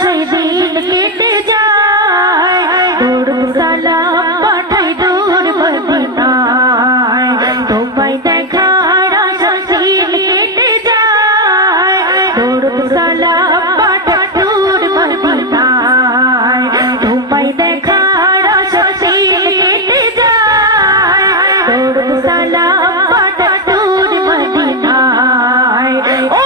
সেই দিন কেটে যায় দরুদ সালাম পাঠাই দূর মদিনায় তোমায় দেখার আশায় দিন কেটে যায় দরুদ সালাম পাঠাই দূর মদিনায় তোমায় দেখার আশায় দিন কেটে যায় দরুদ সালাম পাঠাই দূর মদিনায় ও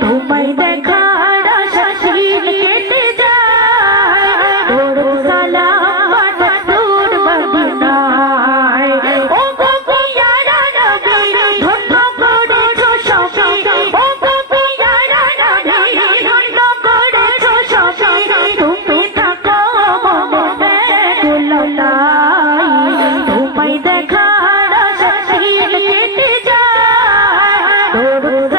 তোমায় দেখার আশায় দিন কেটে যায় দরুদ সালাম পাঠাই দূর মদিনায় ও গো পিয়ারা নবী ধন্য করেছো সবই ও গো পিয়ারা নবী ধন্য করেছো সবই তুমি থাকো মনে গুললাই তোমায় দেখার আশায় দিন কেটে যায় দরুদ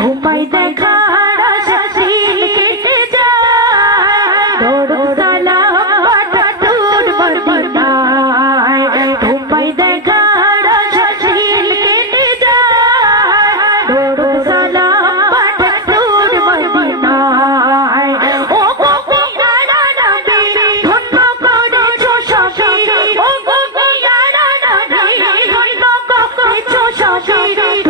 তোমায় দেখার আশায় দিন কেটে যায় দরুদ সালাম পাঠাই দূর মদিনায় তোমায় দেখার আশায় দিন কেটে যায় দরুদ সালাম পাঠাই দূর মদিনায় ও গো পিয়ারা নবী ধন্য করেছো সবই ও গো পিয়ারা নবী ধন্য করেছো সবই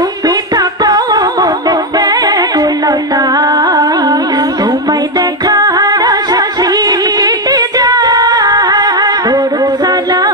তোমায় দেখার আশায় দিন কেটে যায় দরুদ সালাম